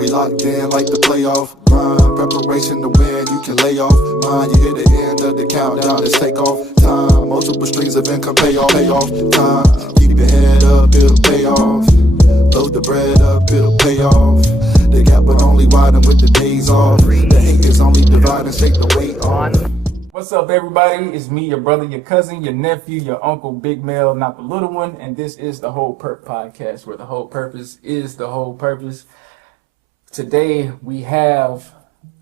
We locked in like the playoff grind. Preparation to win, you can lay off. Mind, you hit the end of the countdown, it's take off time. Multiple streams of income, pay off time. Keep your head up, it'll pay off. Load the bread up, it'll pay off. The gap would only widen with the days off. The hate is only dividing, shake the weight off. What's up, everybody? It's me, your brother, your cousin, your nephew, your uncle, Big Mel, not the little one, and this is the Whole Purp podcast, where the whole purpose is the whole purpose. Today, we have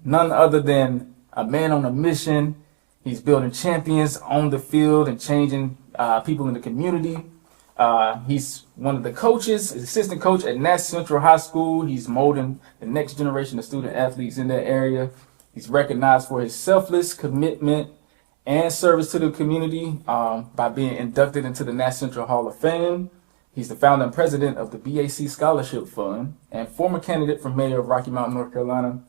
none other than a man on a mission. He's building champions on the field and changing people in the community. He's one of the coaches, assistant coach at Nash Central High School. He's molding the next generation of student athletes in that area. He's recognized for his selfless commitment and service to the community by being inducted into the Nash Central Hall of Fame. He's the founder and president of the BAC Scholarship Fund and former candidate for mayor of Rocky Mount, North Carolina.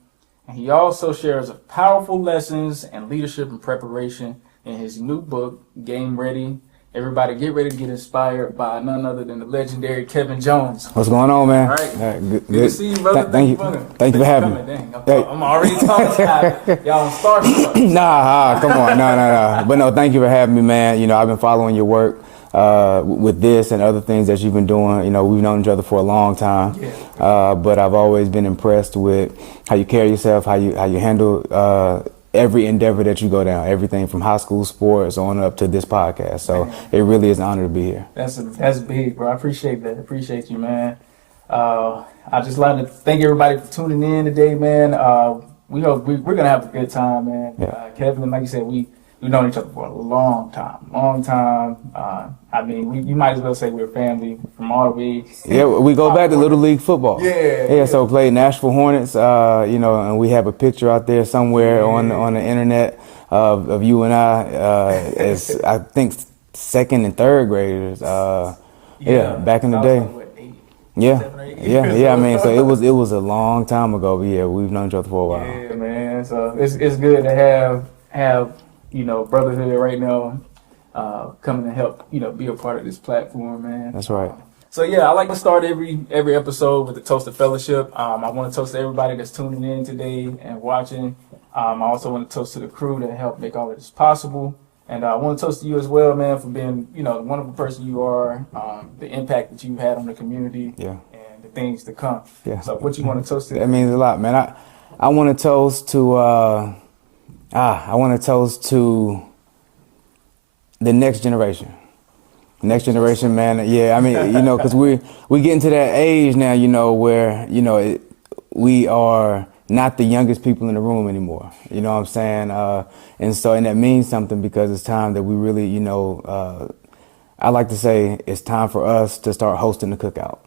And he also shares powerful lessons and leadership and preparation in his new book, Game Ready. Everybody get ready to get inspired by none other than the legendary Kevin Jones. What's going on, man? All right. Good to see you, brother. Thank you for having me. Dang, I'm already talking about y'all on Starstruck. Nah, come on. No. But no, thank you for having me, man. You know, I've been following your work with this and other things that you've been doing. You know, we've known each other for a long time. Yeah. But I've always been impressed with how you carry yourself, how you handle every endeavor that you go down, everything from high school sports on up to this podcast. So man, it really is an honor to be here. That's big, bro. I appreciate that. Appreciate you, man. I just like to thank everybody for tuning in today, man. We hope we're gonna have a good time, man. Yeah. Kevin, like you said, we've known each other for a long time. I mean, you might as well say we're family from all the way. Yeah, we go back to Little League football. Yeah. So played Nashville Hornets, and we have a picture out there somewhere on the internet of you and I as I think second and third graders. Back in the day. Like, what, 8, yeah, 7 or 8 yeah. I mean, so it was a long time ago, but yeah, we've known each other for a while. Yeah, man. So it's good to have brotherhood right now, coming to help, be a part of this platform, man. That's right. So yeah, I like to start every episode with a toast of fellowship. I want to toast to everybody that's tuning in today and watching. I also want to toast to the crew that helped make all of this possible. And I want to toast to you as well, man, for being, the wonderful person you are, the impact that you've had on the community, and the things to come. Yeah. So what you want to toast to? That means a lot, man. I want to toast to the next generation. Next generation, man. Yeah, I mean, because we getting to that age now, where, we are not the youngest people in the room anymore. You know what I'm saying? And that means something because it's time that we really, I like to say it's time for us to start hosting the cookout.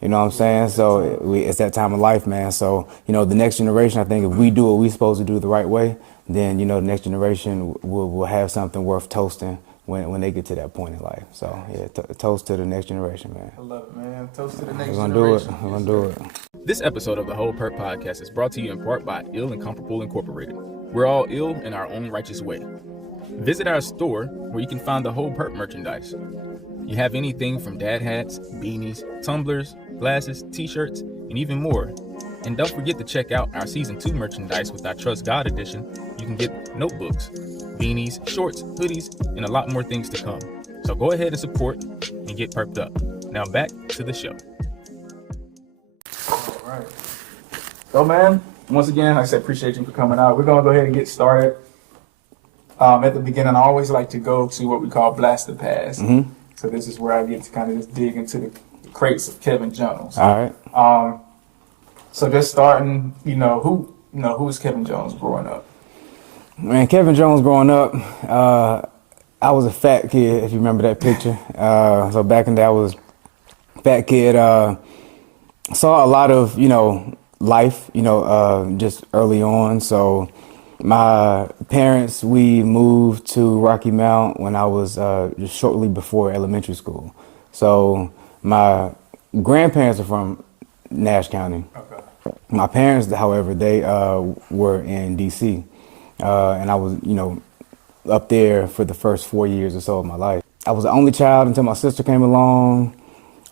You know what I'm saying? So it's that time of life, man. So, the next generation, I think if we do what we're supposed to do the right way, then, the next generation will have something worth toasting when they get to that point in life. So, yeah, toast to the next generation, man. I love it, man. Toast to the next generation. We're going to do it. This episode of the Whole Purp podcast is brought to you in part by Ill and Comfortable Incorporated. We're all ill in our own righteous way. Visit our store where you can find the Whole Purp merchandise. You have anything from dad hats, beanies, tumblers, glasses, t-shirts, and even more. And don't forget to check out our Season 2 merchandise with our Trust God edition. You can get notebooks, beanies, shorts, hoodies, and a lot more things to come. So go ahead and support and get perped up. Now back to the show. All right. So, man, once again, like I said, appreciate you for coming out. We're going to go ahead and get started. At the beginning, I always like to go to what we call Blast the Past. Mm-hmm. So this is where I get to kind of just dig into the crates of Kevin Jones. All right. So just starting, who was Kevin Jones growing up? Man, Kevin Jones growing up, I was a fat kid, if you remember that picture. So back in the day, I was a fat kid. Saw a lot of, life, just early on. So my parents, we moved to Rocky Mount when I was just shortly before elementary school. So my grandparents are from Nash County. Okay. My parents, however, they were in D.C. And I was, up there for the first 4 years or so of my life. I was the only child until my sister came along.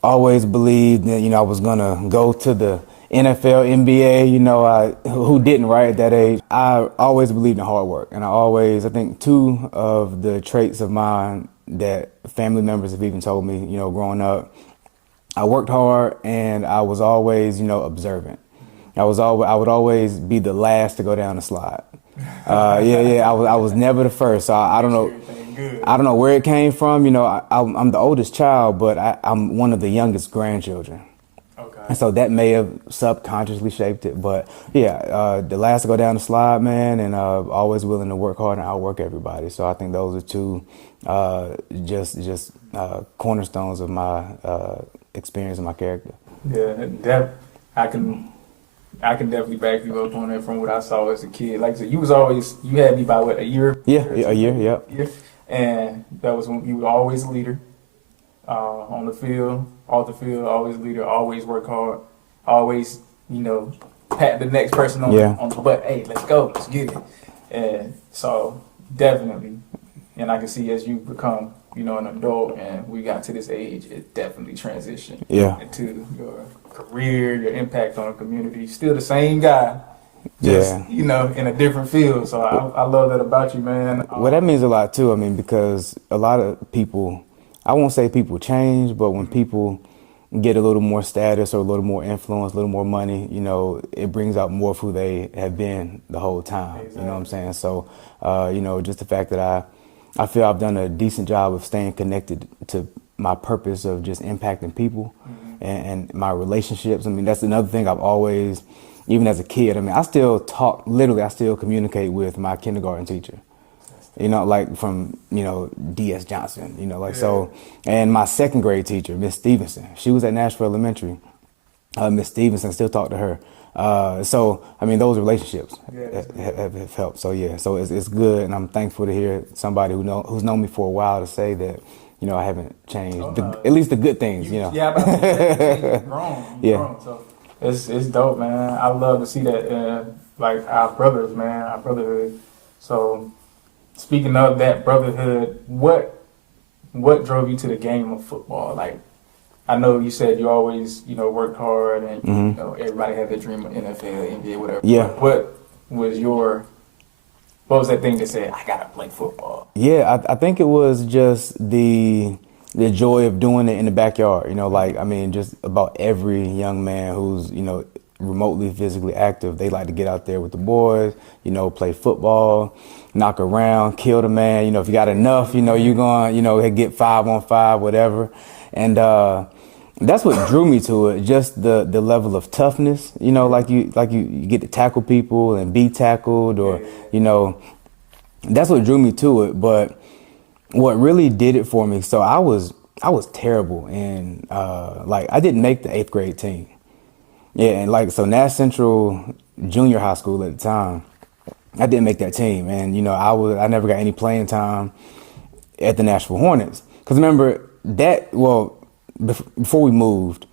Always believed that, I was going to go to the NFL, NBA, who didn't, right, at that age. I always believed in hard work. And I think two of the traits of mine that family members have even told me, growing up, I worked hard and I was always, observant. I would always be the last to go down the slide. I was never the first. So I don't know. I don't know where it came from. I'm the oldest child, but I'm one of the youngest grandchildren. Okay. And so that may have subconsciously shaped it. But the last to go down the slide, man, and always willing to work hard and outwork everybody. So I think those are two just cornerstones of my experience and my character. Yeah, I can definitely back you up on that from what I saw as a kid. Like I said, you had me by what, a year? Yeah, a year, yep. Yeah. And that was when you were always a leader. On the field, off the field, always a leader, always work hard, always, pat the next person on the butt. Hey, let's go, let's get it. And so definitely, and I can see as you become, an adult and we got to this age, it definitely transitioned into your career, your impact on the community. Still the same guy, just, in a different field. So I love that about you, man. Well, that means a lot too. I mean, because a lot of people, I won't say people change, but when people get a little more status or a little more influence, a little more money, it brings out more of who they have been the whole time. Exactly. You know what I'm saying? So, just the fact that I feel I've done a decent job of staying connected to my purpose of just impacting people and my relationships. I mean, that's another thing I've always, even as a kid, I still I still communicate with my kindergarten teacher. Like from, D.S. Johnson, so, and my second grade teacher, Miss Stevenson, she was at Nashville Elementary. Miss Stevenson, still talk to her. So, those relationships have helped. So, so it's good. And I'm thankful to hear somebody who's known me for a while to say that, I haven't changed, at least the good things, Yeah, I'm about to say, you've grown. Grown. So it's dope, man. I love to see that, like our brothers, man, our brotherhood. So, speaking of that brotherhood, what drove you to the game of football? Like, I know you said you always, worked hard and, everybody had their dream of NFL, NBA, whatever. Yeah. What was that thing that said, I gotta play football? Yeah, I think it was just the joy of doing it in the backyard. Just about every young man who's, remotely physically active, they like to get out there with the boys, play football, knock around, kill the man. If you got enough, you're going, get 5-on-5, whatever. And that's what drew me to it, just the level of toughness, like you get to tackle people and be tackled, or, that's what drew me to it. But what really did it for me, so I was terrible, and I didn't make the 8th grade team. Yeah, and so Nash Central Junior High School at the time, I didn't make that team, and I never got any playing time at the Nashville Hornets. Because remember that, before we moved,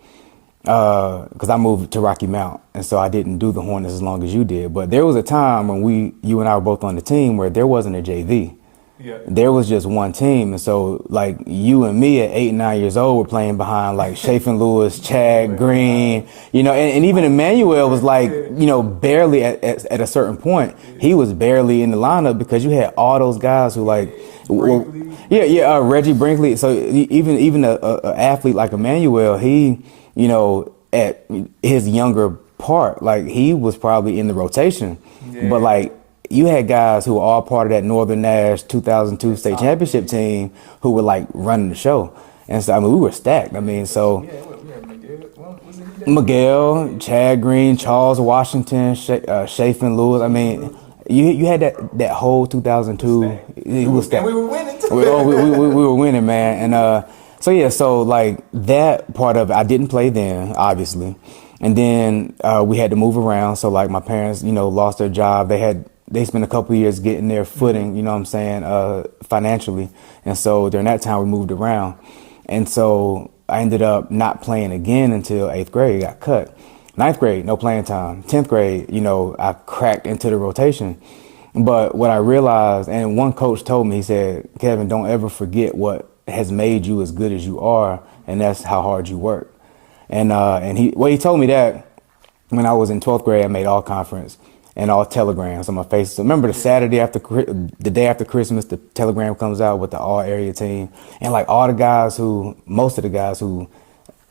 because I moved to Rocky Mount, and so I didn't do the Hornets as long as you did. But there was a time when you and I were both on the team where there wasn't a JV. Yeah. There was just one team, and so you and me at 8 and 9 years old were playing behind Chafin Lewis, Chad Green, and even Emmanuel was barely at a certain point. He was barely in the lineup because you had all those guys who Reggie Brinkley. So even a athlete like Emmanuel, he at his younger part, he was probably in the rotation, but you had guys who were all part of that Northern Nash 2002 state championship team who were running the show. And so, we were stacked. Miguel, Chad Green, Charles Washington, Chafin Lewis. You had that whole 2002. It was stacked. And we were winning too. we were winning, man. And so that part of it, I didn't play then, obviously. And then we had to move around. So my parents, lost their job. They spent a couple of years getting their footing, financially. And so during that time, we moved around. And so I ended up not playing again until 8th grade, got cut. 9th grade, no playing time. 10th grade, I cracked into the rotation. But what I realized, and one coach told me, he said, Kevin, don't ever forget what has made you as good as you are, and that's how hard you work. And he told me that, when I was in 12th grade, I made all conference and all telegrams on my face. So remember the day after Christmas, the telegram comes out with the all area team. And like most of the guys who,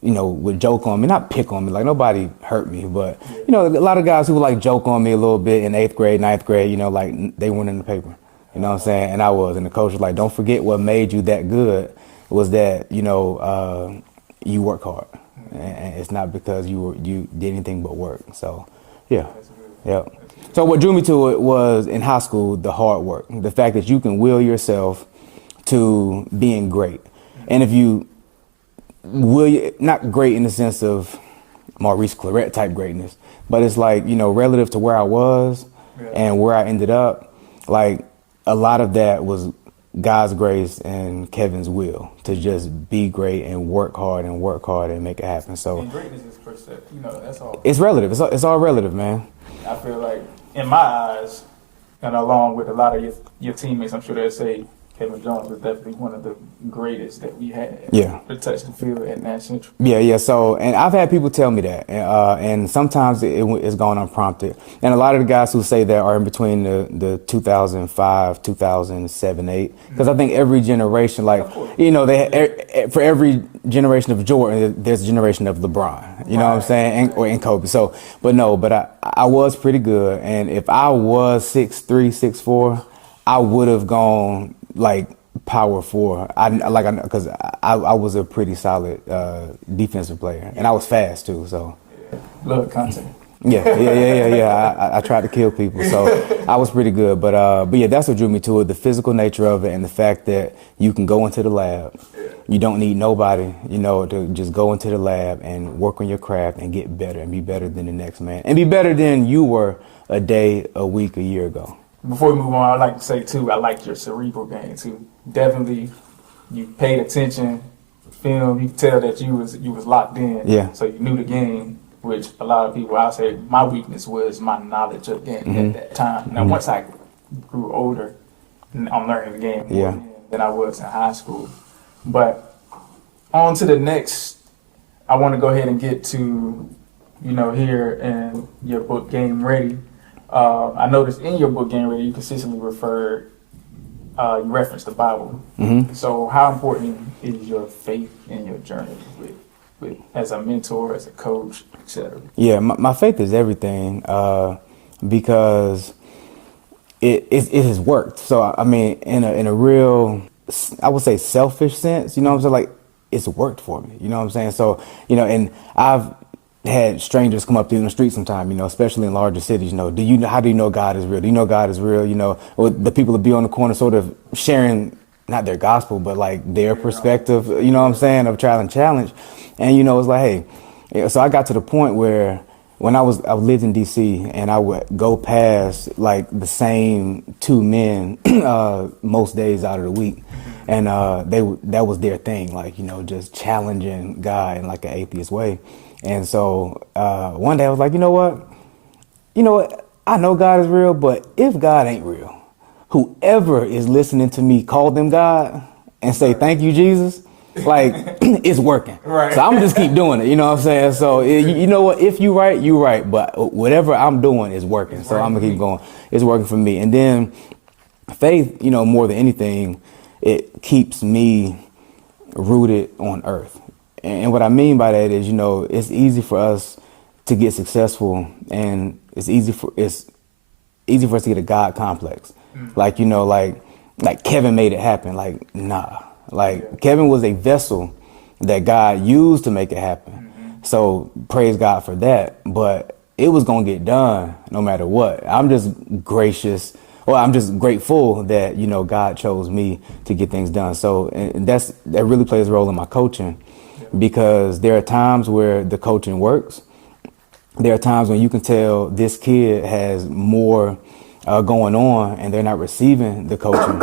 would joke on me, not pick on me, like nobody hurt me, but, a lot of guys who would like joke on me a little bit in 8th grade, 9th grade, like they weren't in the paper. You know what I'm saying? And I was. And the coach was like, don't forget what made you that good was that, you work hard. And it's not because you did anything but work. So, yeah. So what drew me to it was in high school, the hard work, the fact that you can will yourself to being great. And if you not great in the sense of Maurice Claret type greatness, but it's like, relative to where I was and where I ended up, like a lot of that was God's grace and Kevin's will to just be great and work hard and make it happen. So and greatness is perception, that's all. It's relative. It's all relative, man. I feel like, in my eyes, and along with a lot of your teammates, I'm sure they'll say Kevin Jones was definitely one of the greatest that we had. Yeah. To touch the field at Nash Central. Yeah. So, and I've had people tell me that, and sometimes it's gone unprompted. And a lot of the guys who say that are in between the 2005, 2007, 8. Because I think every generation, like, for every generation of Jordan, there's a generation of LeBron. You know what I'm saying? And Kobe. So, but I was pretty good. And if I was 6'3", 6'4", I would have gone like power 4. Because I was a pretty solid defensive player, and I was fast too. So, love content. Yeah. I tried to kill people, so I was pretty good. But yeah, that's what drew me to it: the physical nature of it, and the fact that you can go into the lab. You don't need nobody, to just go into the lab and work on your craft and get better and be better than the next man and be better than you were a day, a week, a year ago. Before we move on, I'd like to say, too, I like your cerebral game, too. Definitely, you paid attention, film, you could tell that you was locked in. Yeah. So you knew the game, which a lot of people, I'll say, my weakness was my knowledge of the game at that time. Now, once I grew older, I'm learning the game more than I was in high school. But on to the next, I want to go ahead and get to, here in your book, Game Ready. I noticed in your book, Game Ready, you consistently you reference the Bible. Mm-hmm. So how important is your faith in your journey with as a mentor, as a coach, etc.? Yeah, my faith is everything because it has worked. So, I mean, in a real, I would say selfish sense, what I'm saying? Like, it's worked for me, what I'm saying? So, and I've had strangers come up to you in the street sometime, especially in larger cities, how do you know God is real? Do you know God is real? Or the people that be on the corner sort of sharing, not their gospel, but like their perspective, what I'm saying, of trial and challenge. And, it's like, hey, so I got to the point where when I lived in DC and I would go past like the same 2 men most days out of the week. And that was their thing, like, just challenging God in like an atheist way. And so one day I was like, you know what? I know God is real, but if God ain't real, whoever is listening to me call them God and say, thank you, Jesus, like, it's working. Right. So I'm just keep doing it, you know what I'm saying? So, you know what? If you right, you right. But whatever I'm doing is working. So I'm going to keep going. It's working for me. And then faith, more than anything, it keeps me rooted on earth. And what I mean by that is, it's easy for us to get successful, and it's easy for us to get a God complex. Like, like Kevin made it happen. Like, nah. Like, Kevin was a vessel that God used to make it happen. So praise God for that. But it was going to get done no matter what. I'm just I'm just grateful that, God chose me to get things done. So and that really plays a role in my coaching. Because there are times where the coaching works. There are times when you can tell this kid has more going on and they're not receiving the coaching.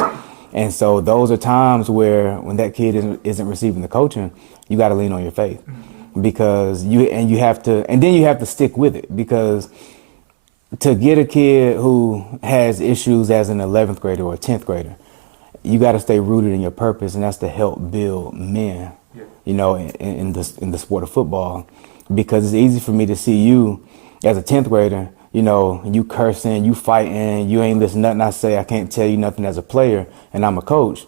And so those are times where when that kid isn't receiving the coaching, you got to lean on your faith. Because you have to stick with it. Because to get a kid who has issues as an 11th grader or a 10th grader, you got to stay rooted in your purpose, and that's to help build men. In the sport of football, because it's easy for me to see you as a 10th grader, you know, you cursing, you fighting, you ain't listening to nothing I say, I can't tell you nothing as a player, and I'm a coach.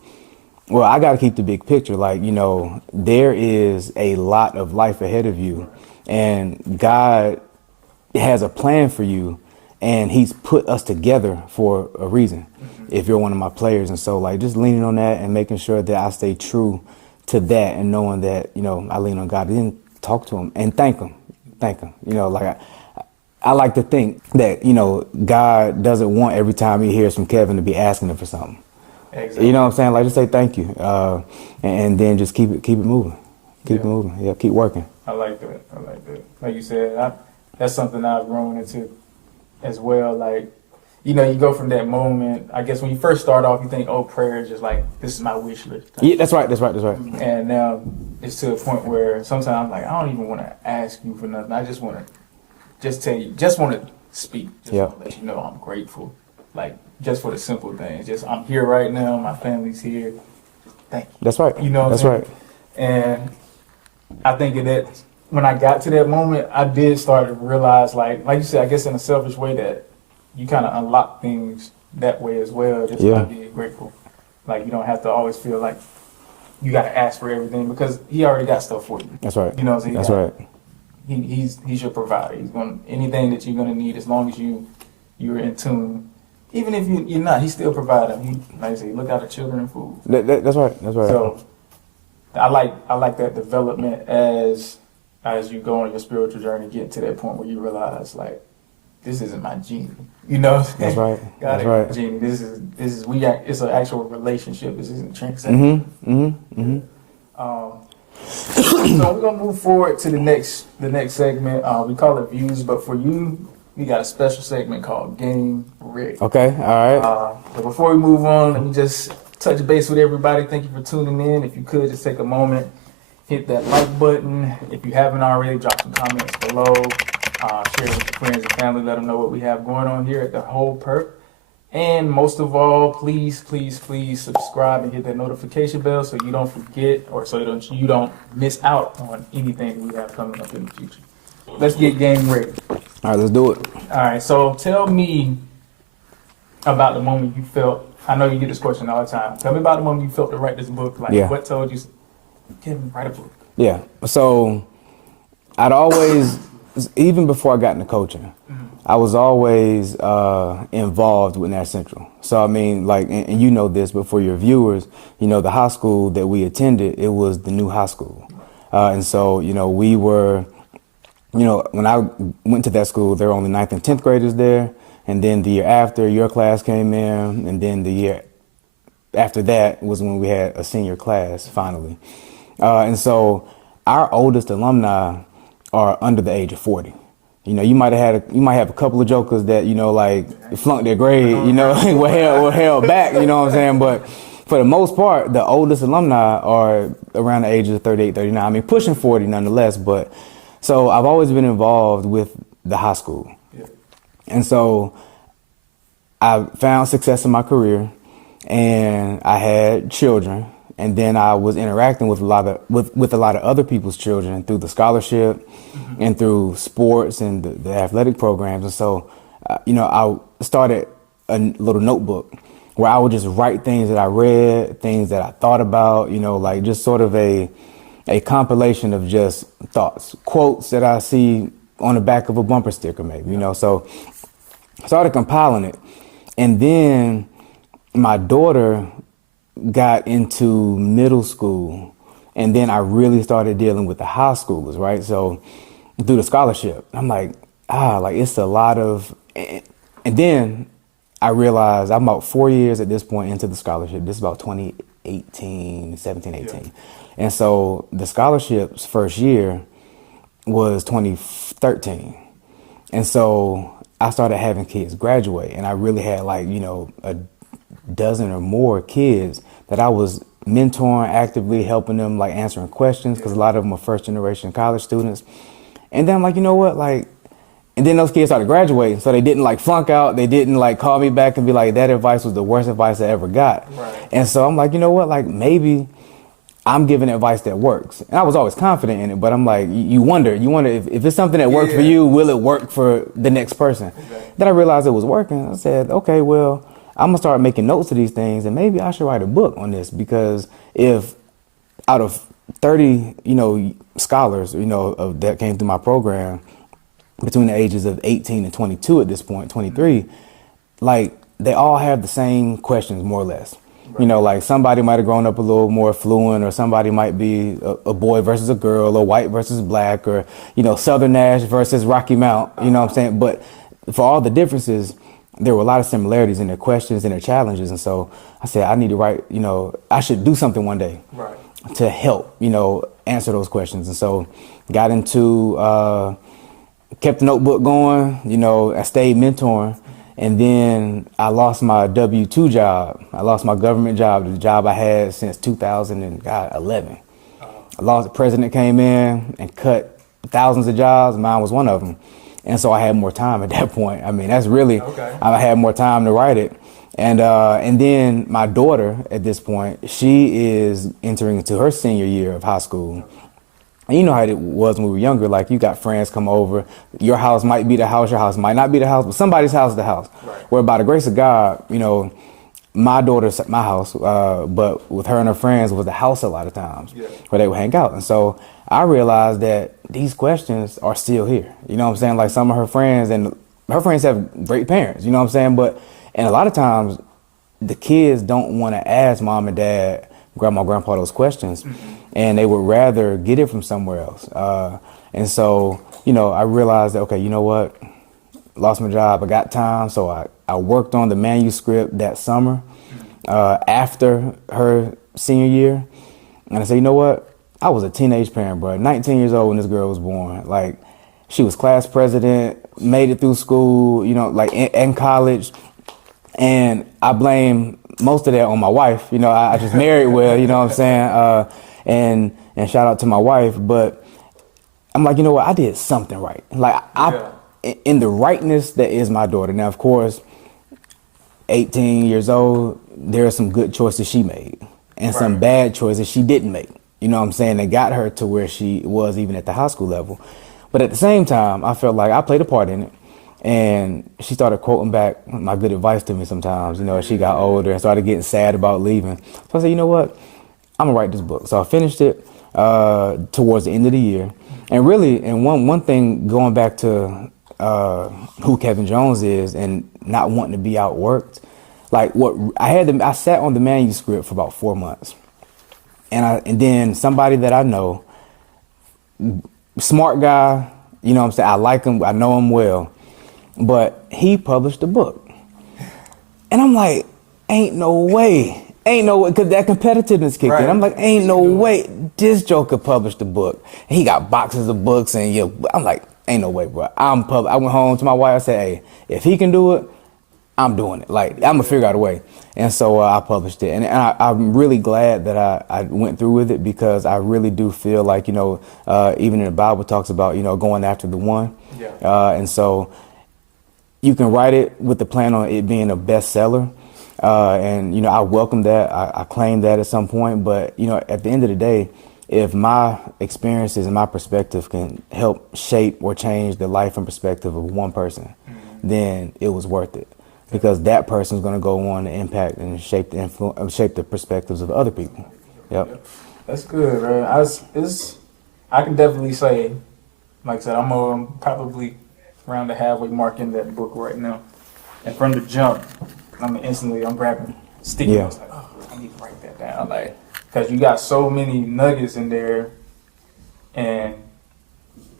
Well, I got to keep the big picture. Like, you know, there is a lot of life ahead of you, and God has a plan for you, and he's put us together for a reason, if you're one of my players. And so, like, just leaning on that and making sure that I stay true to that, and knowing that, you know, I lean on God and then talk to him and thank him. You know, like, I like to think that, you know, God doesn't want every time he hears from Kevin to be asking him for something. Exactly. You know what I'm saying? Like, just say thank you, and then just keep it moving. Keep it moving. Yeah, keep working. I like that. Like you said, that's something I've grown into as well. Like, you know, you go from that moment. I guess when you first start off, you think, oh, prayer is just like, this is my wish list. Yeah, that's right. And now it's to a point where sometimes I'm like, I don't even want to ask you for nothing. I just want to tell you, just want to speak. Just want to let you know I'm grateful. Like, just for the simple things. Just, I'm here right now. My family's here. Thank you. That's right. You know what I'm saying? Right. And I think that when I got to that moment, I did start to realize, like you said, I guess in a selfish way, that you kind of unlock things that way as well, just by being grateful. Like, you don't have to always feel like you got to ask for everything, because he already got stuff for you. That's right. You know what I'm saying? That's right. He's your provider. He's going anything that you're gonna need, as long as you're in tune. Even if you're not, he's still providing. He, like I say, look out the children and food. That's right. So I like that development as you go on your spiritual journey, get to that point where you realize, like, this isn't my genie. You know what I'm saying? That's right. God That's right. Genie. This is it's an actual relationship. This isn't transaction. So we're gonna move forward to the next segment. We call it views, but for you, we got a special segment called Game Ready. Okay. All right. But before we move on, let me just touch base with everybody. Thank you for tuning in. If you could just take a moment, hit that like button. If you haven't already, drop some comments below. Share with your friends and family. Let them know what we have going on here at the Whole Purp. And most of all, please subscribe and hit that notification bell so you don't forget, or so you don't miss out on anything that we have coming up in the future. Let's get game ready. All right, let's do it. All right, so tell me about the moment you felt. I know you get this question all the time. Tell me about the moment you felt to write this book. Like, what told you, Kevin, write a book? Yeah. So I'd always, even before I got into coaching, I was always involved with Nash Central. So, I mean, like, and you know this, but for your viewers, you know, the high school that we attended, it was the new high school. And so, you know, we were, you know, when I went to that school, there were only 9th and 10th graders there. And then the year after, your class came in. And then the year after that was when we had a senior class, finally. And so our oldest alumni are under the age of 40. You know, you might have a couple of jokers that, you know, like flunked their grade, you know, were held back, you know what I'm saying? But for the most part, the oldest alumni are around the ages of 38, 39. I mean, pushing 40 nonetheless. But so I've always been involved with the high school. Yeah. And so I found success in my career, and I had children. And then I was interacting with a lot of other people's children through the scholarship and through sports and the athletic programs. And so, you know, I started a little notebook where I would just write things that I read, things that I thought about, you know, like just sort of a compilation of just thoughts, quotes that I see on the back of a bumper sticker, maybe, you know. So I started compiling it. And then my daughter got into middle school, and then I really started dealing with the high schoolers, right? So through the scholarship, I'm like, like it's a lot of, and then I realized I'm about 4 years at this point into the scholarship. This is about 2018, 17, 18. Yeah. And so the scholarship's first year was 2013. And so I started having kids graduate, and I really had, like, you know, a dozen or more kids that I was mentoring, actively helping them, like, answering questions, because a lot of them are first generation college students. And then I'm like, you know what, like, and then those kids started graduating, so they didn't, like, flunk out. They didn't, like, call me back and be like, that advice was the worst advice I ever got. Right. And so I'm like, you know what, like, maybe I'm giving advice that works. And I was always confident in it, but I'm like, you wonder if it's something that worked for you, will it work for the next person? Exactly. Then I realized it was working. I said, okay, well, I'm gonna start making notes of these things, and maybe I should write a book on this, because if out of 30, scholars, that came through my program between the ages of 18 and 22 at this point, 23, like they all have the same questions more or less. Right. Like somebody might have grown up a little more fluent, or somebody might be a boy versus a girl, or white versus black, or, Southern Nash versus Rocky Mount, you know what I'm saying? But for all the differences, there were a lot of similarities in their questions and their challenges. And so I said, I need to write, I should do something one day to help, answer those questions. And so got into, kept the notebook going, I stayed mentoring. And then I lost my W-2 job. I lost my government job, the job I had since 2011. The president came in and cut thousands of jobs. Mine was one of them. And so I had more time at that point. I mean, that's really, I had more time to write it. And then my daughter at this point, she is entering into her senior year of high school. And you know how it was when we were younger, like you got friends come over, your house might be the house, your house might not be the house, but somebody's house is the house. Right. Where by the grace of God, my daughter's my house, but with her and her friends was the house a lot of times where they would hang out. And so I realized that these questions are still here. You know what I'm saying? Like some of her friends, and her friends have great parents, you know what I'm saying? And a lot of times the kids don't want to ask mom and dad, grandma, grandpa those questions, and they would rather get it from somewhere else. And so, I realized that, okay, you know what? Lost my job, I got time, so I worked on the manuscript that summer after her senior year. And I said, you know what? I was a teenage parent, bro. 19 years old when this girl was born. Like, she was class president, made it through school, in college. And I blame most of that on my wife. I just married well, you know what I'm saying? And shout out to my wife. But I'm like, you know what? I did something right. Like, in the rightness that is my daughter. Now, of course, 18 years old, there are some good choices she made and some bad choices she didn't make. You know what I'm saying? That got her to where she was even at the high school level. But at the same time, I felt like I played a part in it. And she started quoting back my good advice to me sometimes, as she got older and started getting sad about leaving. So I said, you know what? I'm going to write this book. So I finished it towards the end of the year. And really, and one thing going back to who Kevin Jones is and not wanting to be outworked, like I sat on the manuscript for about 4 months. And then somebody that I know, smart guy, you know what I'm saying? I like him. I know him well. But he published a book. And I'm like, ain't no way, because that competitiveness kicked in. I'm like, ain't no way this joker published a book. And he got boxes of books, and I'm like, ain't no way, bro. I went home to my wife, I said, hey, if he can do it, I'm doing it. Like, I'm gonna figure out a way. And so I published it. And I'm really glad that I went through with it, because I really do feel like, even in the Bible talks about, going after the one. And so you can write it with the plan on it being a bestseller. And, I welcome that. I claim that at some point. But, at the end of the day, if my experiences and my perspective can help shape or change the life and perspective of one person, then it was worth it. Because that person's going to go on to impact and shape the perspectives of other people. Yep. That's good, right? I can definitely say, like I said, I'm probably around the halfway mark in that book right now. And from the jump, I'm grabbing sticky notes. Like, I need to write that down. Like, because you got so many nuggets in there. And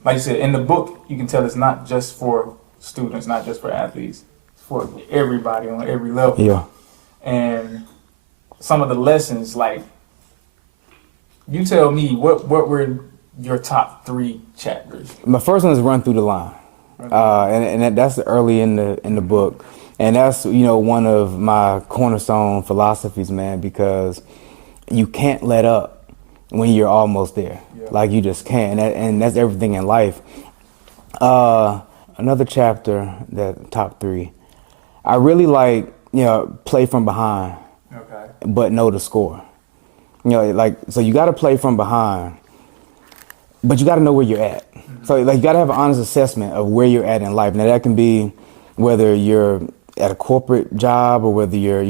like you said, in the book, you can tell it's not just for students, not just for athletes. It's for everybody on every level. Yeah. And some of the lessons, like, you tell me, what were your top 3 chapters? My first one is Run Through the Line. And that's early in the book, and that's one of my cornerstone philosophies, man, because you can't let up when you're almost there. Like, you just can't, and that's everything in life. Another chapter, that top 3, I really like play from behind, but know the score. You know, like, so you got to play from behind, but you got to know where you're at. So like, you got to have an honest assessment of where you're at in life. Now that can be whether you're at a corporate job or whether you're,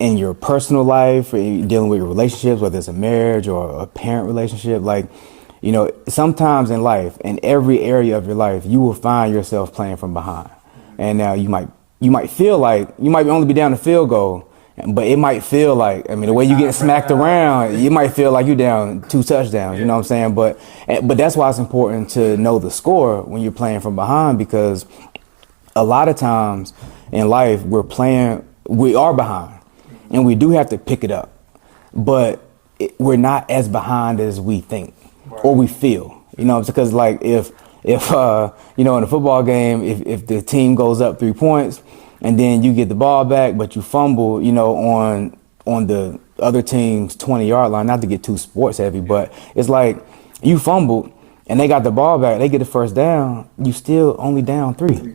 in your personal life, or you're dealing with your relationships, whether it's a marriage or a parent relationship. Like, you know, sometimes in life, in every area of your life, you will find yourself playing from behind. And now you might feel like you might only be down the field goal, but it might feel like, I mean, the way you get smacked around, you might feel like you're down 2 touchdowns, you know what I'm saying? But that's why it's important to know the score when you're playing from behind, because a lot of times in life we are behind and we do have to pick it up, but we're not as behind as we think or we feel, you know, because like if in a football game, if the team goes up 3 points, and then you get the ball back, but you fumble, you know, on the other team's 20-yard line, not to get too sports heavy, but it's like you fumbled and they got the ball back, they get the first down, you still only down 3.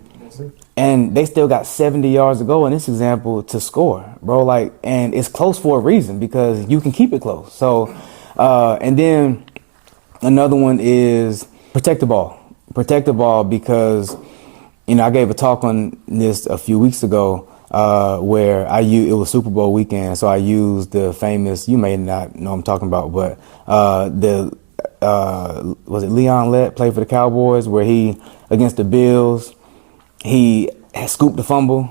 And they still got 70 yards to go in this example to score, bro. Like, and it's close for a reason because you can keep it close. So, and then another one is protect the ball. Protect the ball because, you know, I gave a talk on this a few weeks ago where it was Super Bowl weekend, so I used the famous, you may not know what I'm talking about, but was it Leon Lett played for the Cowboys where he, against the Bills, he had scooped the fumble.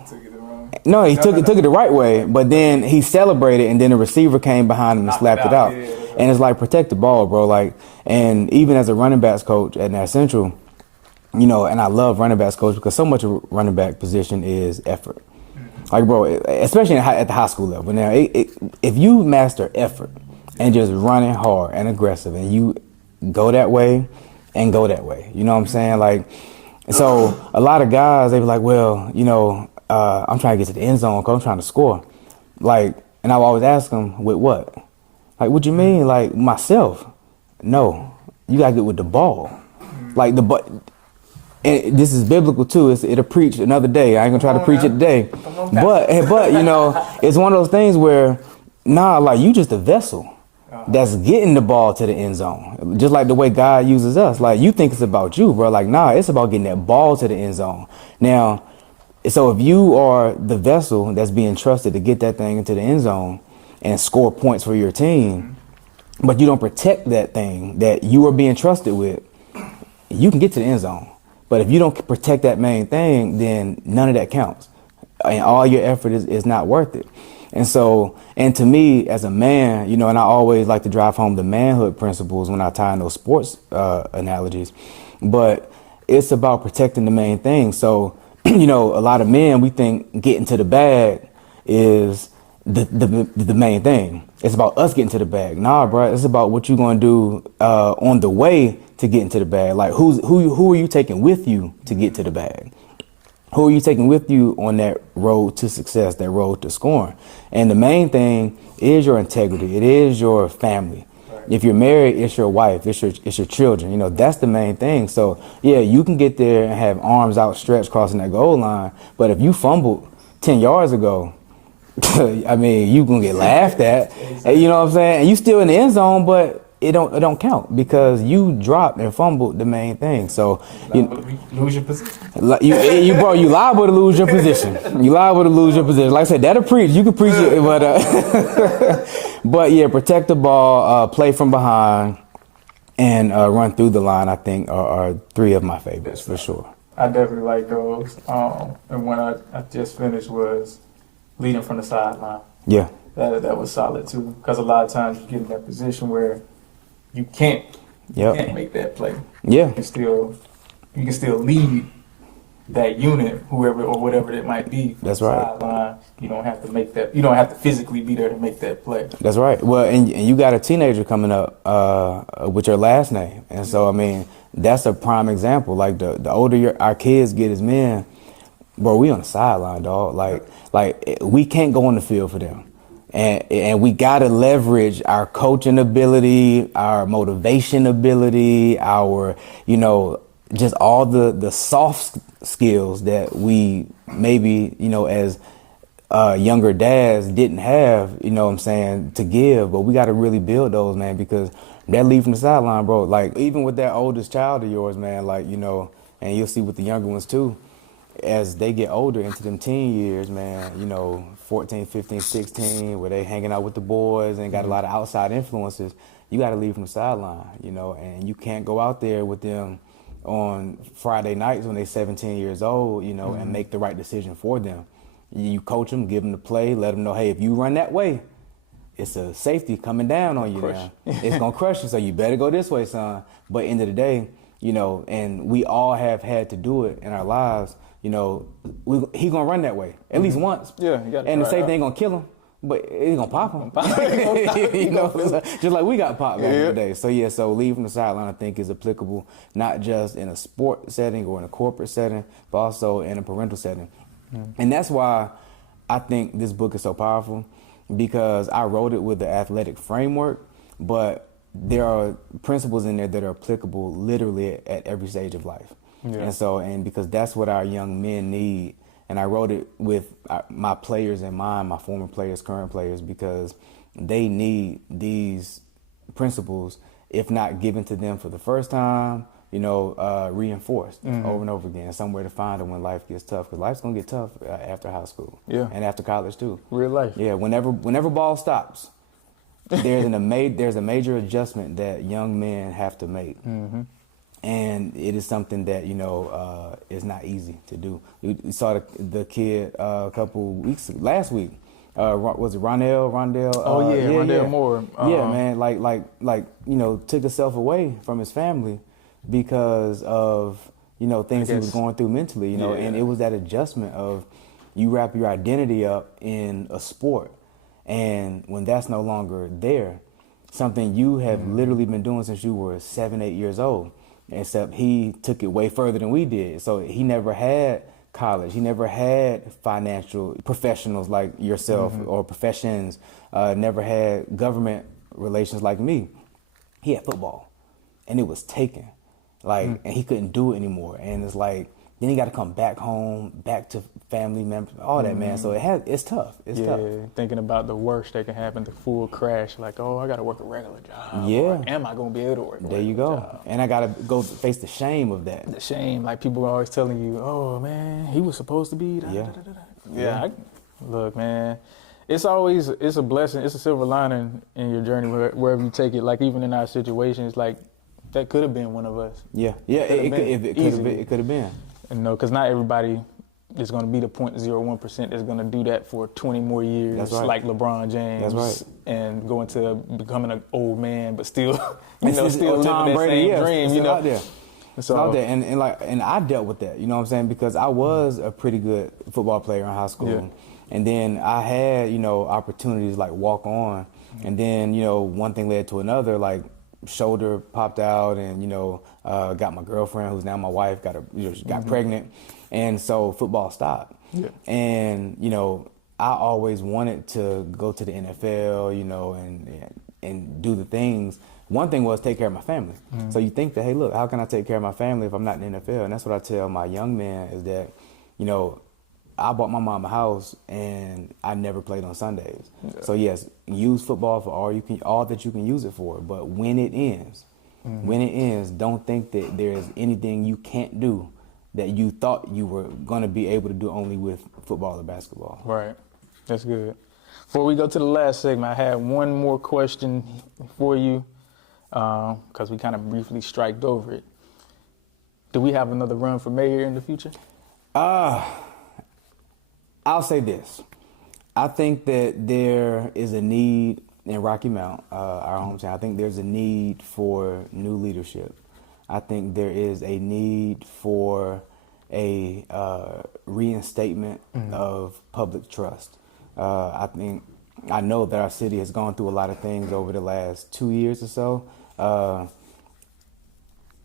No, he took it the right way, but then he celebrated, and then the receiver came behind him and slapped it out. And it's like, protect the ball, bro. Like, and even as a running backs coach at Nash Central, you know, and I love running backs coach because so much of running back position is effort. Like, bro, especially at the high school level. Now, if you master effort and just running hard and aggressive, and you go that way and go that way, you know what I'm saying? Like, so a lot of guys, they be like, well, you know, I'm trying to get to the end zone because I'm trying to score. Like, and I always ask them, with what? Like, what you mean? Like, myself? No, you got to get with the ball. Like, and this is biblical too. It'll preach another day. I ain't gonna try to preach it today. But you know, it's one of those things where, like, you just a vessel that's getting the ball to the end zone. Just like the way God uses us. Like, you think it's about you, bro. Like, it's about getting that ball to the end zone. Now, so if you are the vessel that's being trusted to get that thing into the end zone and score points for your team, but you don't protect that thing that you are being trusted with, you can get to the end zone. But if you don't protect that main thing, then none of that counts. And all your effort is not worth it. And so, and to me as a man, you know, and I always like to drive home the manhood principles when I tie in those sports analogies, but it's about protecting the main thing. So, you know, a lot of men, we think getting to the bag is the main thing. It's about us getting to the bag. Nah, bro, it's about what you're going to do on the way to get into the bag. Like, who are you taking with you to get to the bag? Who are you taking with you on that road to success, that road to scoring? And the main thing is your integrity. It is your family. Right. If you're married, it's your wife, it's your children. You know, that's the main thing. So yeah, you can get there and have arms outstretched crossing that goal line, but if you fumbled 10 yards ago, I mean, you gonna get laughed at. You know what I'm saying? And you still in the end zone, but it don't count because you dropped and fumbled the main thing. So you lose your position. You liable to lose your position. You liable to lose your position. Like I said, that'll preach. You can preach it, but yeah, protect the ball, play from behind, and run through the line. I think are 3 of my favorites for sure. I definitely like those. And one I just finished was leading from the sideline. Yeah, that was solid too. Because a lot of times you get in that position where you can't make that play. Yeah. You can still lead that unit, whoever or whatever it might be. That's right. Sideline. You don't have to make that. You don't have to physically be there to make that play. That's right. Well, and you got a teenager coming up with your last name, and so I mean that's a prime example. Like the older our kids get as men, bro, we on the sideline, dog. Like we can't go on the field for them. And we got to leverage our coaching ability, our motivation ability, our, you know, just all the soft skills that we maybe, you know, as younger dads didn't have, you know what I'm saying, to give. But we got to really build those, man, because that lead from the sideline, bro. Like, even with that oldest child of yours, man, like, you know, and you'll see with the younger ones too, as they get older into them teen years, man, you know, 14, 15, 16, where they hanging out with the boys and got a lot of outside influences, you got to lead from the sideline, you know, and you can't go out there with them on Friday nights when they're 17 years old, you know, and make the right decision for them. You coach them, give them the play, let them know, hey, if you run that way, it's a safety coming down on you now. It's going to crush you, so you better go this way, son. But end of the day, you know, and we all have had to do it in our lives, you know, he going to run that way at least once. Yeah, you gotta and the try it safety out. ain't going to kill him, but it's going to pop him. You know, just like we got popped back in the day. So, yeah, so leave from the sideline, I think, is applicable not just in a sport setting or in a corporate setting, but also in a parental setting. And that's why I think this book is so powerful, because I wrote it with the athletic framework, but there are principles in there that are applicable literally at every stage of life. And so, and because that's what our young men need. And I wrote it with my players in mind, my former players, current players, because they need these principles, if not given to them for the first time, you know, reinforced over and over again, somewhere to find them when life gets tough, because life's gonna get tough after high school, and after college too. Real life. Yeah, whenever ball stops, there's a major adjustment that young men have to make, and it is something that, you know, is not easy to do. We saw the kid last week. Was it Rondell? Rondell Moore. Yeah, man, like you know, took himself away from his family because of, you know, things he was going through mentally, you know, and it was that adjustment of you wrap your identity up in a sport, and when that's no longer there, something you have literally been doing since you were 7, 8 years old, except he took it way further than we did. So he never had college, he never had financial professionals like yourself or professions, never had government relations like me. He had football, and it was taken. Like, and he couldn't do it anymore. And it's like, then he got to come back home, back to family members, all that, man. So it's tough. It's tough. Thinking about the worst that can happen, the full crash. Like, oh, I got to work a regular job. Yeah. Or am I going to be able to work a There you regular go. job? And I got to go face the shame of that. The shame, like people are always telling you, oh man, he was supposed to be. Look, man, it's a blessing. It's a silver lining in your journey wherever you take it. Like, even in our situations, like, that could have been one of us. Yeah, it could have been. You know, because not everybody is going to be the 0.01% that's going to do that for 20 more years. That's right. Like LeBron James. That's right. And go into becoming an old man, but still, still Tom living that Brady, same dream. It's You know, out there. so out there, and I dealt with that. You know what I'm saying? Because I was a pretty good football player in high school, and then I had, you know, opportunities like walk on, and then, you know, one thing led to another. Like, shoulder popped out, and, you know, got my girlfriend, who's now my wife, got pregnant, and so football stopped. And, you know, I always wanted to go to the NFL, you know, and do the things. One thing was take care of my family. So you think that, hey, look, how can I take care of my family if I'm not in the NFL? And that's what I tell my young men, is that, you know, I bought my mom a house, and I never played on Sundays. So yes, use football for all that you can use it for. But when it ends, don't think that there's anything you can't do that you thought you were going to be able to do only with football or basketball. Right. That's good. Before we go to the last segment, I had one more question for you, because we kind of briefly striked over it. Do we have another run for mayor in the future? I'll say this. I think that there is a need in Rocky Mount, our hometown. I think there's a need for new leadership. I think there is a need for a reinstatement of public trust. I know that our city has gone through a lot of things over the last 2 years or so.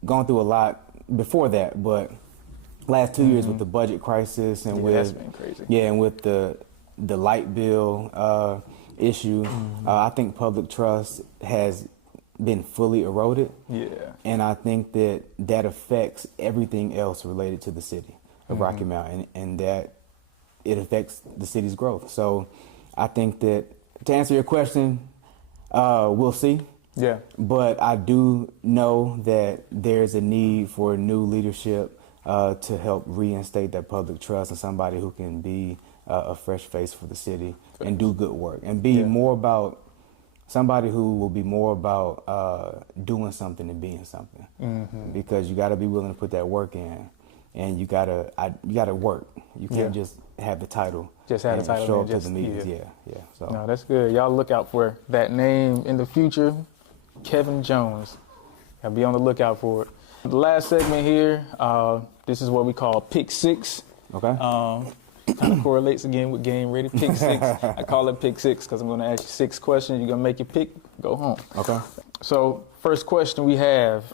Gone through a lot before that, but last 2 years with the budget crisis and that's been crazy. And with the light bill issue, I think public trust has been fully eroded. And I think that affects everything else related to the city of Rocky Mount, and that it affects the city's growth. So I think that to answer your question, we'll see. Yeah. But I do know that there's a need for new leadership to help reinstate that public trust and somebody who can be a fresh face for the city and do good work and be more about somebody who will be more about doing something than being something. Because you got to be willing to put that work in, and you got to work. You can't just have the title. Just have the title. Show up to the meetings. Yeah. So no, that's good. Y'all look out for that name in the future, Kevin Jones. I'll be on the lookout for it. The last segment here. This is what we call Pick Six. Okay. Kind of correlates again with Game Ready. Pick Six. I call it Pick Six because I'm going to ask you 6 questions. You're going to make your pick, go home. Okay. So, first question we have,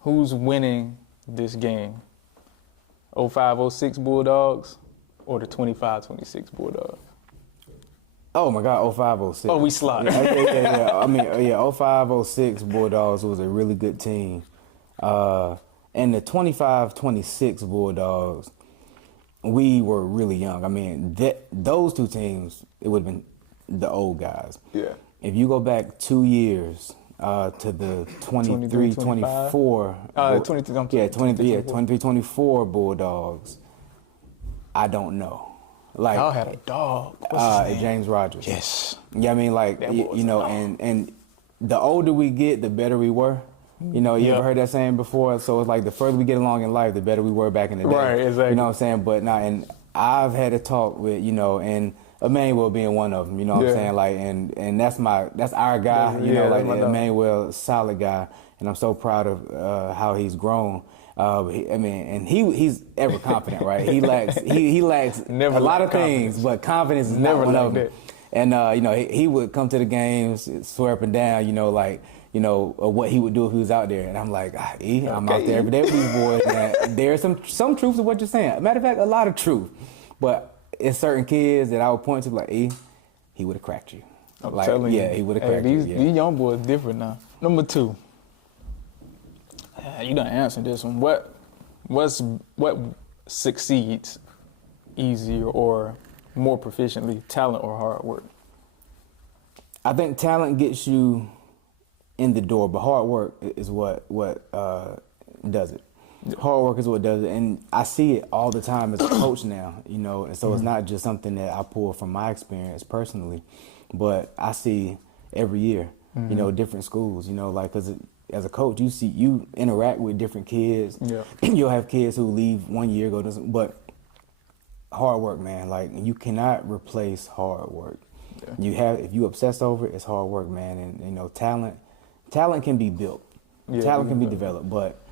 who's winning this game? 05-06 Bulldogs or the 25-26 Bulldogs? Oh my God, 05-06. Oh, we slaughtered. Yeah. I mean, 05-06 Bulldogs was a really good team. And the 25-26 Bulldogs, we were really young. I mean, those two teams, it would have been the old guys. Yeah. If you go back 2 years to the 23-24, 23-24 Bulldogs, I don't know. Like, y'all had a dog. What's his name? James Rogers. Yes. Yeah, I mean, like, you know, and the older we get, the better we were. You know, you ever heard that saying before? So it's like the further we get along in life, the better we were back in the day. Right, exactly. You know what I'm saying? But now, and I've had a talk with, you know, and Emmanuel being one of them, you know what I'm saying? Like, and that's our guy, you know, like Emmanuel, solid guy. And I'm so proud of how he's grown. He's ever confident, right? He lacks never a lot of confidence. things, but confidence is Never not one like of them. that. And you know, he would come to the games, swear up and down, you know, like, you know, what he would do if he was out there. And I'm like, I'm out there every day with these boys. And there's some truth to what you're saying. Matter of fact, a lot of truth. But it's certain kids that I would point to like, he would have cracked you. I'm like, telling you. He would have cracked you. These young boys different now. Number 2. You done answered this one. What succeeds easier or more proficiently, talent or hard work? I think talent gets you in the door, but hard work is what does it. Hard work is what does it, and I see it all the time as a coach now, you know, and so it's not just something that I pull from my experience personally, but I see every year, you know, different schools, you know, like, because as a coach, you interact with different kids. Yeah. You'll have kids who leave 1 year, but hard work, man, like, you cannot replace hard work. Yeah. If you obsess over it, it's hard work, man, and you know, talent can be built, talent can be developed, but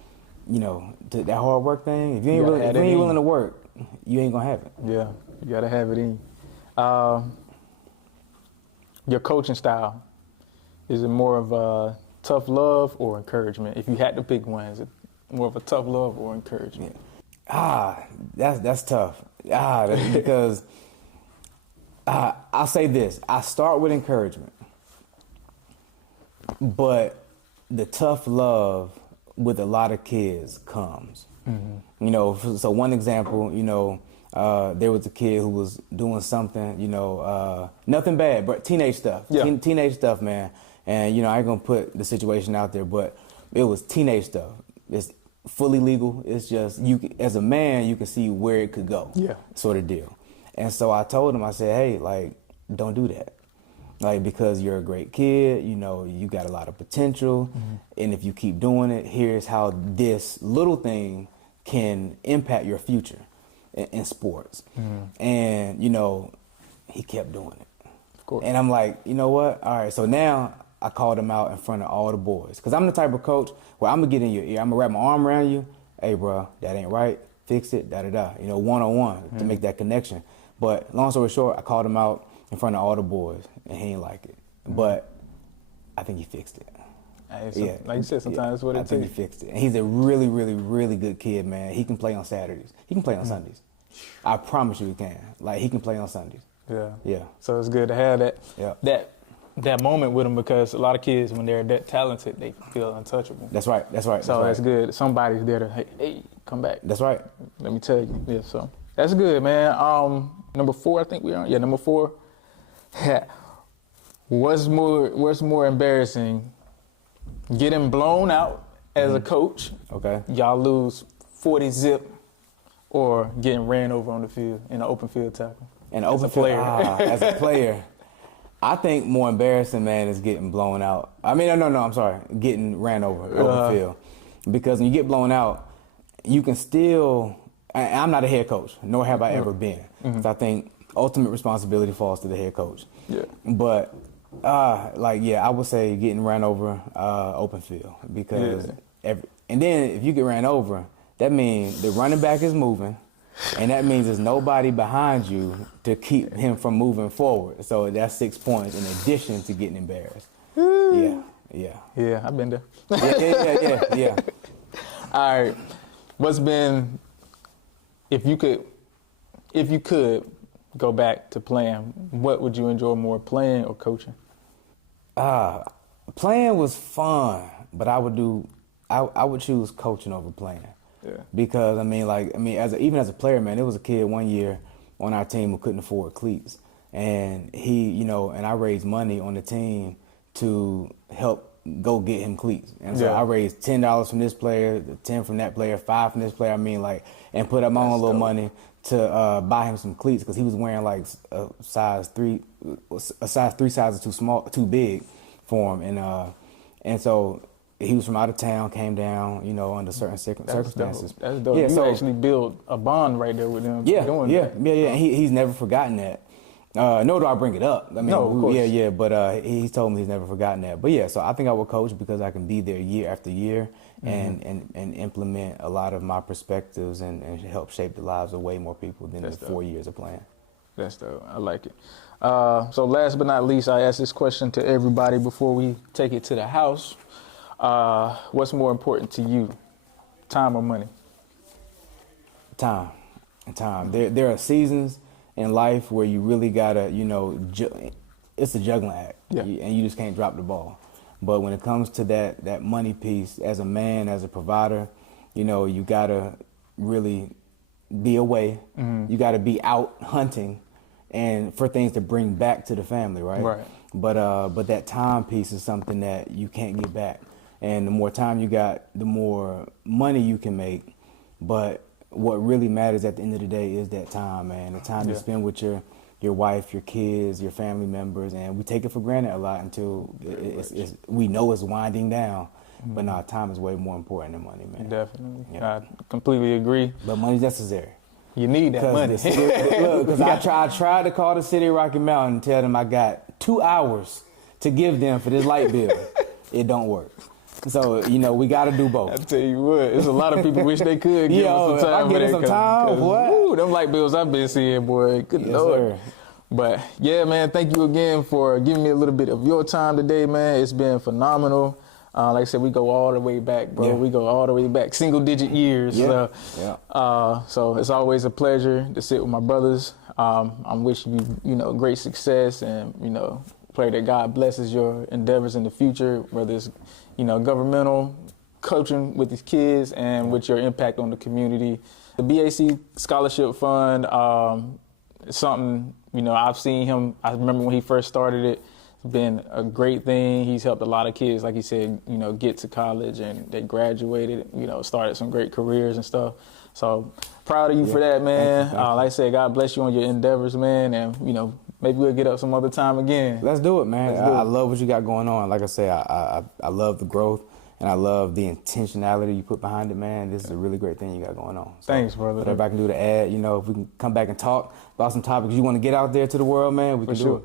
you know, that hard work thing, if you ain't willing to work, you ain't gonna have it. Yeah, you gotta have it in. Your coaching style, is it more of a tough love or encouragement? If you had to pick one, is it more of a tough love or encouragement? That's tough. Because I'll say this: I start with encouragement, but the tough love with a lot of kids comes. You know, so one example, you know, there was a kid who was doing something, you know, nothing bad, but teenage stuff. Teenage stuff, man. And, you know, I ain't gonna put the situation out there, but it was teenage stuff. It's fully legal. It's just, as a man, you can see where it could go. Yeah. Sort of deal. And so I told him, I said, hey, like, don't do that. Like, because you're a great kid, you know, you got a lot of potential. And if you keep doing it, here's how this little thing can impact your future in sports. And, you know, he kept doing it. Of course. And I'm like, you know what? All right, so now I called him out in front of all the boys. Because I'm the type of coach where I'm going to get in your ear. I'm going to wrap my arm around you. Hey, bro, that ain't right. Fix it, da-da-da. You know, one-on-one to make that connection. But long story short, I called him out in front of all the boys, and he ain't like it. But I think he fixed it. Like you said, sometimes that's what it takes. I think he fixed it. And he's a really, really, really good kid, man. He can play on Saturdays. He can play on Sundays. I promise you he can. Like, he can play on Sundays. Yeah. So it's good to have that moment with him, because a lot of kids, when they're that talented, they feel untouchable. That's right. So that's good. Somebody's there to, hey, come back. That's right. Let me tell you. Yeah, so That's good, man. Number 4, I think we are. Yeah, number 4. What's more embarrassing? Getting blown out as a coach. Okay. Y'all lose 40 zip, or getting ran over on the field in an open field tackle. And open player. As a player, I think more embarrassing, man, is getting blown out. I mean, no, I'm sorry, getting ran over open field, because when you get blown out, you can still. I'm not a head coach, nor have I ever been. So I think ultimate responsibility falls to the head coach. Yeah. But I would say getting ran over open field, because and then if you get ran over, that means the running back is moving, and that means there's nobody behind you to keep him from moving forward. So that's 6 points in addition to getting embarrassed. Yeah, I've been there. Yeah. All right. What's been, if you could go back to playing, what would you enjoy more, playing or coaching? Playing was fun, but I would choose coaching over playing. Yeah. Because even as a player, man, there was a kid one year on our team who couldn't afford cleats, and and I raised money on the team to help go get him cleats. And so I raised $10 from this player, 10 from that player, 5 from this player. And put up my own little money to buy him some cleats, because he was wearing like a size 3 sizes too big for him. And so he was from out of town, came down, under certain circumstances. That's dope. Yeah, you actually build a bond right there with him. Yeah. That. And he's never forgotten that. Nor do I bring it up. No, of course. But he told me he's never forgotten that. But yeah, so I think I would coach because I can be there year after year and implement a lot of my perspectives and help shape the lives of way more people than the 4 years of playing. That's dope. I like it. So last but not least, I ask this question to everybody before we take it to the house. What's more important to you, time or money? Time. There are seasons in life where you really gotta, it's a juggling act, and you just can't drop the ball. But when it comes to that money piece, as a man, as a provider, you gotta really be away. You gotta be out hunting, and for things to bring back to the family, right? Right. But that time piece is something that you can't get back. And the more time you got, the more money you can make. But what really matters at the end of the day is that time, man. The time you spend with your wife, your kids, your family members, and we take it for granted a lot until we know it's winding down. But no, time is way more important than money, man. Definitely. Yeah. I completely agree. But money's necessary. You need that money. Because I tried to call the city of Rocky Mountain and tell them I got 2 hours to give them for this light bill. It don't work. So, we got to do both. I tell you what, there's a lot of people wish they could give us some time. I get some time, what? Woo, them light bills I've been seeing, boy. Good Lord. Sir. But, yeah, man, thank you again for giving me a little bit of your time today, man. It's been phenomenal. Like I said, we go all the way back, bro. Yeah. We go all the way back, single-digit years. Yeah. So it's always a pleasure to sit with my brothers. I'm wishing you, great success, and, pray that God blesses your endeavors in the future, whether it's, governmental, coaching with these kids, and with your impact on the community. The BAC Scholarship Fund is something, I've seen him. I remember when he first started it. It's been a great thing. He's helped a lot of kids, like he said, get to college, and they graduated, started some great careers and stuff. So proud of you for that, man. Thank you. Like I said, God bless you on your endeavors, man, and, maybe we'll get up some other time again. Let's do it, man. I love what you got going on. Like I say, I love the growth, and I love the intentionality you put behind it, man. This is a really great thing you got going on. So, thanks, brother. Whatever I can do to add, if we can come back and talk about some topics you want to get out there to the world, man, we can do it.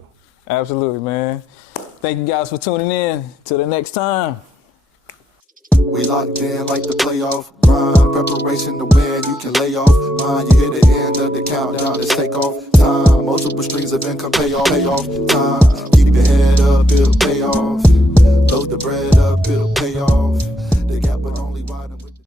Absolutely, man. Thank you guys for tuning in. Till the next time. We locked in like the playoff grind. Preparation to win, you can lay off. Mind, you hit the end of the countdown, it's take off time. Multiple streams of income, pay off time. Keep your head up, it'll pay off. Load the bread up, it'll pay off.